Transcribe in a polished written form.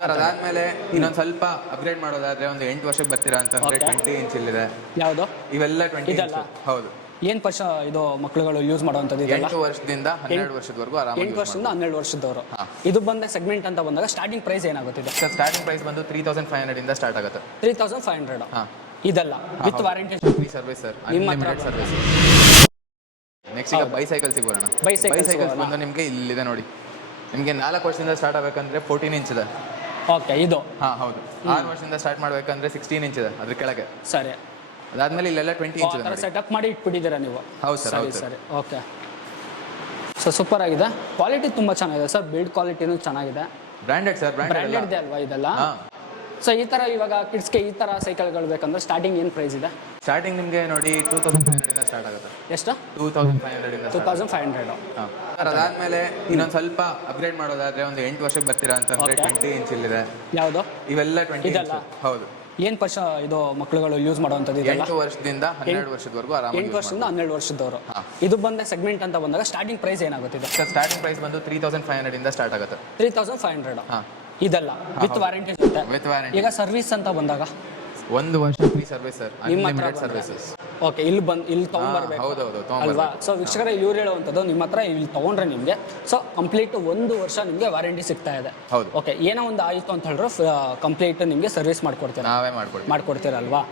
Sir ಅದಾದ್ಮೇಲೆ ಇನ್ನೊಂದು ಸ್ವಲ್ಪ ಅಪ್ಗ್ರೇಡ್ ಮಾಡೋದಾದ್ರೆ ಒಂದು 8 ವರ್ಷಕ್ಕೆ ಬರ್ತೀರಾ ಅಂತಂದ್ರೆ 20 ಇಂಚ್ ಇಲ್ಲಿದೆ. ಯಾವುದು ಇವೆಲ್ಲ 20 ಇದಲ್ಲ? ಇಂಚ್ ಹೌದು. ಏನು ವರ್ಷ ಇದು ಮಕ್ಕಳುಗಳು ಯೂಸ್ ಮಾಡುವಂಥದ್ದು ಇದೆಲ್ಲ? 8 ವರ್ಷದಿಂದ 12 ವರ್ಷದವರೆಗೂ ಆರಾಮಾಗಿ 8 ವರ್ಷದಿಂದ 12 ವರ್ಷದವರು. ಇದು ಬಂದ ಸೆಗ್ಮೆಂಟ್ ಅಂತ ಬಂದಾಗ ಸ್ಟಾರ್ಟಿಂಗ್ ಪ್ರೈಸ್ ಏನಾಗುತ್ತಿದೆ? ಸರ್ ಸ್ಟಾರ್ಟಿಂಗ್ ಪ್ರೈಸ್ ಬಂದು 3500 ಇಂದ ಸ್ಟಾರ್ಟ್ ಆಗುತ್ತೆ. 3500. ಹಾ, ಇದಲ್ಲ with warranty free service sir, ನಿಮ್ಮ ಹತ್ರ ಅನ್ಲಿಮಿಟೆಡ್ ಸರ್ವಿಸ್. ನೆಕ್ಸ್ಟ್ ಈಗ ಬೈಸೈಕಲ್ಸಿಗೆ ಬರೋಣ. ಬೈಸೈಕಲ್ಸ್ ಬಂದು ನಿಮಗೆ ಇಲ್ಲಿದೆ ನೋಡಿ. ನಿಮಗೆ 4 ವರ್ಷದಿಂದ ಸ್ಟಾರ್ಟ್ ಆಗಬೇಕಂದ್ರೆ 14 ಇಂಚ್ ಇದೆ. ಓಕೆ ಇದು ಹಾ ಹೌದು. 6 ವರ್ಷದಿಂದ ಸ್ಟಾರ್ಟ್ ಮಾಡಬೇಕಂದ್ರೆ 16 ಇಂಚ್ ಇದೆ ಅದ್ರ ಕೆಳಗೆ. ಸರಿ, ಅದಾದ್ಮೇಲೆ ಇಲ್ಲೆಲ್ಲ 20 ಇಂಚ್ ಇದೆ ನೋಡಿ. ಸೆಟಪ್ ಮಾಡಿ ಇಟ್ಬಿಟ್ಟಿದ್ದೀರಾ ನೀವು? ಹೌದು ಸರ್, ಸರಿ ಹೌದು ಸರ್. ಸರಿ, ಓಕೆ. ಸೊ ಸೂಪರ್ ಆಗಿದೆ, ಕ್ವಾಲಿಟಿ ತುಂಬ ಚೆನ್ನಾಗಿದೆ ಸರ್, ಬಿಲ್ಡ್ ಕ್ವಾಲಿಟಿನೂ ಚೆನ್ನಾಗಿದೆ. ಬ್ರ್ಯಾಂಡೆಡ್ ಸರ್, ಬ್ರ್ಯಾಂಡೆಡ್ ಇದೆ ಅಲ್ವಾ ಇದೆಲ್ಲ? ಸೊ ಈ ಥರ ಇವಾಗ ಕಿಡ್ಸ್ಗೆ ಈ ಥರ ಸೈಕಲ್ಗಳು ಬೇಕಂದ್ರೆ ಸ್ಟಾರ್ಟಿಂಗ್ ಏನು ಪ್ರೈಸ್ ಇದೆ? ಸ್ಟಾರ್ಟಿಂಗ್ ನಿಮಗೆ ನೋಡಿ 2500 ಇಂದ ಸ್ಟಾರ್ಟ್ ಆಗುತ್ತೆ. ಎಷ್ಟು? 2500 ಇಂದ 2500. ಸರ್ ಅದಾದ್ಮೇಲೆ ಇನ್ನೊಂದು ಸ್ವಲ್ಪ ಅಪ್ಗ್ರೇಡ್ ಮಾಡೋದಾದ್ರೆ ಒಂದು 8 ವರ್ಷಕ್ಕೆ ಬರ್ತೀರಾ ಅಂತಂದ್ರೆ 20 ಇಂಚ್ ಇಲ್ಲಿದೆ. ಯಾವುದು? ಇವೆಲ್ಲ 20 ಇದಲ್ಲ? ಇಂಚ್ ಹೌದು. ಏನು ವರ್ಷ ಇದು ಮಕ್ಕಳುಗಳು ಯೂಸ್ ಮಾಡುವಂಥದ್ದು ಇದೆಲ್ಲ? 8 ವರ್ಷದಿಂದ 12 ವರ್ಷದವರೆಗೂ ಆರಾಮಾಗಿ 8 ವರ್ಷದಿಂದ 12 ವರ್ಷದವರು. ಇದು ಬಂದ ಸೆಗ್ಮೆಂಟ್ ಅಂತ ಬಂದಾಗ ಸ್ಟಾರ್ಟಿಂಗ್ ಪ್ರೈಸ್ ಏನಾಗುತ್ತಿದೆ? ಸರ್ ಸ್ಟಾರ್ಟಿಂಗ್ ಪ್ರೈಸ್ ಬಂದು 3500 ಇಂದ ಸ್ಟಾರ್ಟ್ ಆಗುತ್ತೆ. 3500. ಹಾ, ಇದಲ್ಲ ವಿತ್ ವಾರಂಟಿ ಜೊತೆ? With warranty. ಈಗ ಸರ್ವಿಸ್ ಅಂತ ಬಂದಾಗ 1 ವರ್ಷ ಫ್ರೀ ಸರ್ವಿಸ್ ಸರ್, ನಿಮ್ಮ ಹತ್ರ ಅನ್ಲಿಮಿಟೆಡ್ ಸರ್ವಿಸಸ್. ಓಕೆ, ಇಲ್ಲಿ ತೊಗೊಂಡ್ಬರ್ಬೇಕು ಹೌದೌದು, ಅಲ್ವಾ? ಸೊ ವೀಕ್ಷಕರೇ, ಇವ್ರು ಹೇಳುವಂಥದ್ದು ನಿಮ್ಮ ಹತ್ರ ಇಲ್ಲಿ ತೊಗೊಂಡ್ರೆ ನಿಮಗೆ ಸೊ ಕಂಪ್ಲೀಟ್ 1 ವರ್ಷ ನಿಮಗೆ ವಾರಂಟಿ ಸಿಗ್ತಾ ಇದೆ. ಹೌದು. ಓಕೆ, ಏನೋ ಒಂದು ಆಯಿತು ಅಂತ ಹೇಳಿದ್ರೆ ಕಂಪ್ಲೀಟ್ ನಿಮಗೆ ಸರ್ವಿಸ್ ಮಾಡ್ಕೊಡ್ತೀರಾ? ನಾವೇ ಮಾಡ್ಕೊಡ್ತೀರಲ್ವಾ?